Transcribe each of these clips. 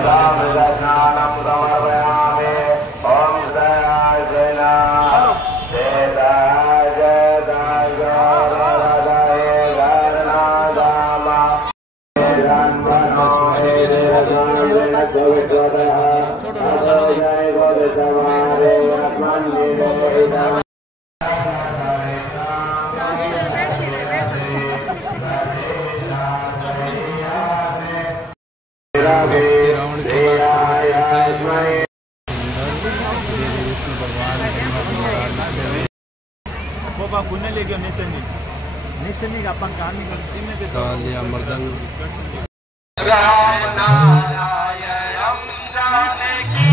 पंचामृतस्नानं समर्पयामि। ओम जय जयनाथ जय पुण्य ले गयो निशनी अपन कहानी करती में के तालिया मर्दन राम नारायणम जानकी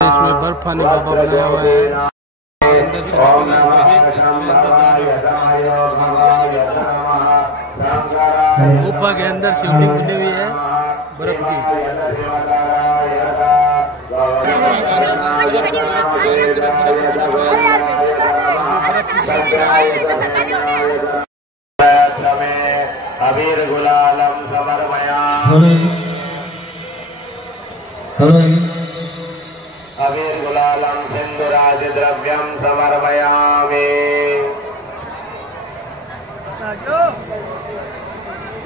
इसमें बर्फानी बाबा बनाया हुआ है। अंदर से गुफा के अंदर शिवलिंग बनी हुई है बर्फ की। अबीर गुलालम समर्पयामि। अबीर गुलालम सिंधुराज द्रव्यम समर्पयामि।